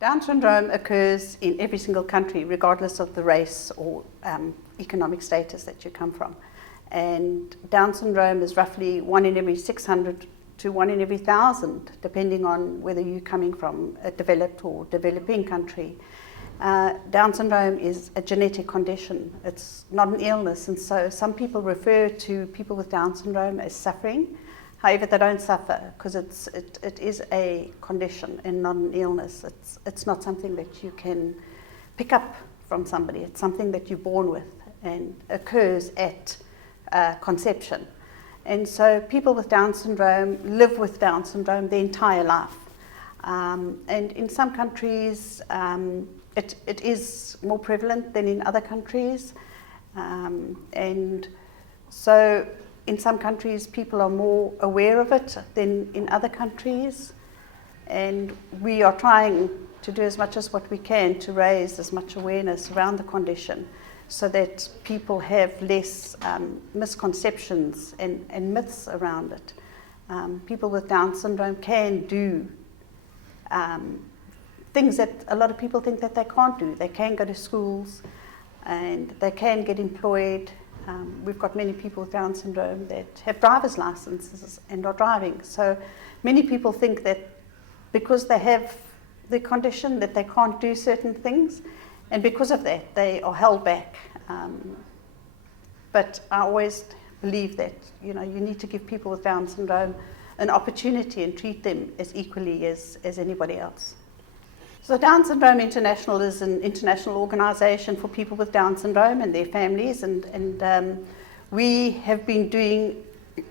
Down syndrome occurs in every single country, regardless of the race or economic status that you come from. And Down syndrome is roughly 1 in every 600 to 1 in every 1,000, depending on whether you're coming from a developed or developing country. Down syndrome is a genetic condition. It's not an illness, and so some people refer to people with Down syndrome as suffering. However, they don't suffer because it is a condition and not an illness. It's not something that you can pick up from somebody. It's something that you're born with and occurs at conception. And so people with Down syndrome live with Down syndrome their entire life. And in some countries, it is more prevalent than in other countries. And so in some countries, people are more aware of it than in other countries. And we are trying to do as much as what we can to raise as much awareness around the condition so that people have less misconceptions and myths around it. People with Down syndrome can do things that a lot of people think that they can't do. They can go to schools and they can get employed. We've got many people with Down syndrome that have driver's licenses and are driving. So many people think that because they have the condition that they can't do certain things, and because of that they are held back. But I always believe that you need to give people with Down syndrome an opportunity and treat them as equally as anybody else. So Down Syndrome International is an international organisation for people with Down syndrome and their families, and we have been doing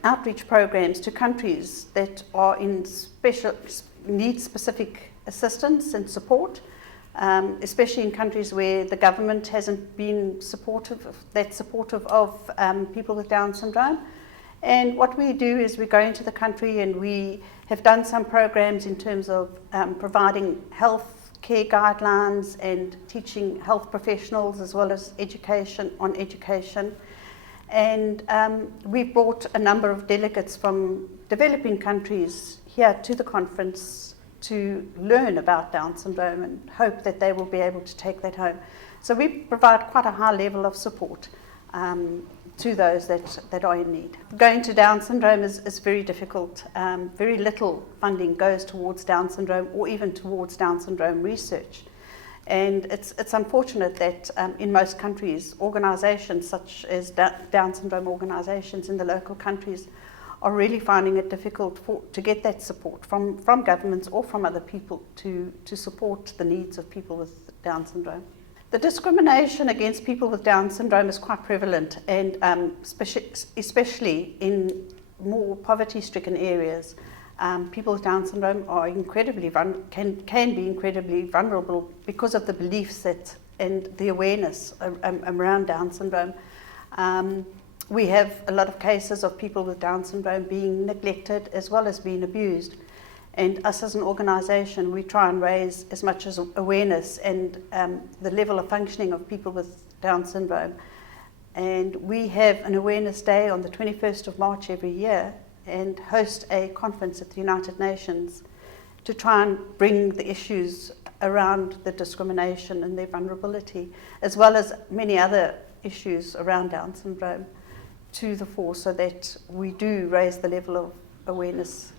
outreach programs to countries that are in need specific assistance and support, especially in countries where the government hasn't been supportive of people with Down syndrome. And what we do is we go into the country and we have done some programs in terms of providing health care guidelines and teaching health professionals as well as education. And we've brought a number of delegates from developing countries here to the conference to learn about Down syndrome and hope that they will be able to take that home. So we provide quite a high level of support to those that are in need. Going to Down syndrome is very difficult. Very little funding goes towards Down syndrome or even towards Down syndrome research. And it's unfortunate that in most countries, organisations such as Down syndrome organisations in the local countries are really finding it difficult to get that support from governments or from other people to support the needs of people with Down syndrome. The discrimination against people with Down syndrome is quite prevalent, and especially in more poverty-stricken areas. People with Down syndrome are can be incredibly vulnerable because of the beliefs and the awareness around Down syndrome. We have a lot of cases of people with Down syndrome being neglected as well as being abused. And us as an organisation, we try and raise as much as awareness and the level of functioning of people with Down syndrome. And we have an awareness day on the 21st of March every year and host a conference at the United Nations to try and bring the issues around the discrimination and their vulnerability, as well as many other issues around Down syndrome, to the fore so that we do raise the level of awareness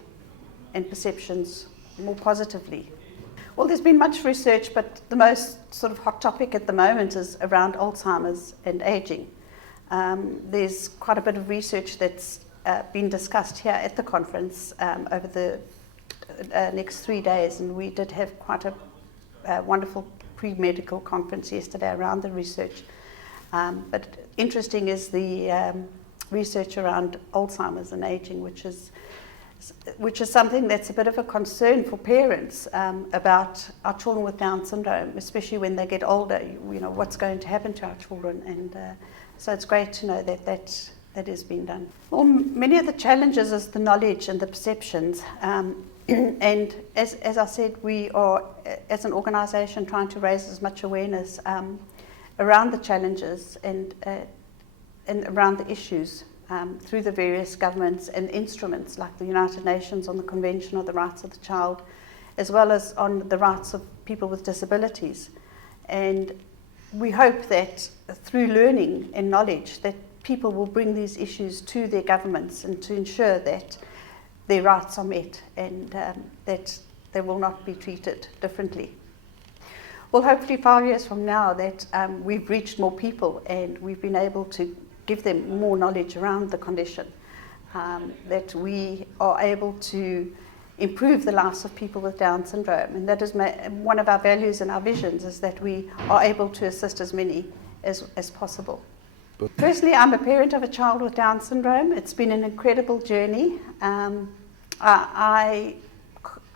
and perceptions more positively. Well, there's been much research, but the most sort of hot topic at the moment is around Alzheimer's and ageing. There's quite a bit of research that's been discussed here at the conference over the next 3 days, and we did have quite a wonderful pre-medical conference yesterday around the research. But interesting is the research around Alzheimer's and ageing, which is something that's a bit of a concern for parents about our children with Down syndrome, especially when they get older. What's going to happen to our children, and so it's great to know that is being done. Well, many of the challenges is the knowledge and the perceptions, and as I said, we are as an organisation trying to raise as much awareness around the challenges and around the issues. Through the various governments and instruments like the United Nations on the Convention on the Rights of the Child, as well as on the rights of people with disabilities. And we hope that through learning and knowledge that people will bring these issues to their governments and to ensure that their rights are met and that they will not be treated differently. Well, hopefully 5 years from now that we've reached more people and we've been able to give them more knowledge around the condition, that we are able to improve the lives of people with Down syndrome. And that is one of our values and our visions, is that we are able to assist as many as possible. Personally, I'm a parent of a child with Down syndrome. It's been an incredible journey.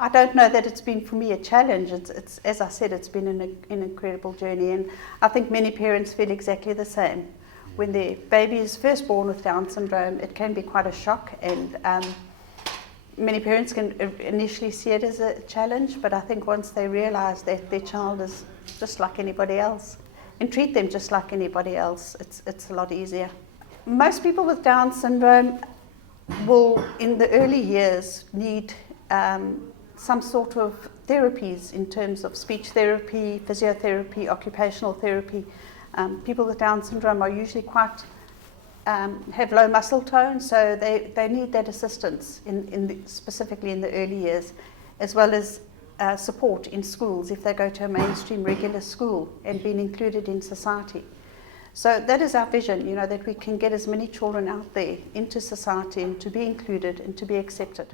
I don't know that it's been for me a challenge. It's as I said, it's been an incredible journey, and I think many parents feel exactly the same. When their baby is first born with Down syndrome, it can be quite a shock, and many parents can initially see it as a challenge, but I think once they realise that their child is just like anybody else and treat them just like anybody else, it's a lot easier. Most people with Down syndrome will, in the early years, need some sort of therapies in terms of speech therapy, physiotherapy, occupational therapy. People with Down syndrome are usually quite have low muscle tone, so they need that assistance specifically in the early years, as well as support in schools if they go to a mainstream regular school and being included in society. So that is our vision, that we can get as many children out there into society and to be included and to be accepted.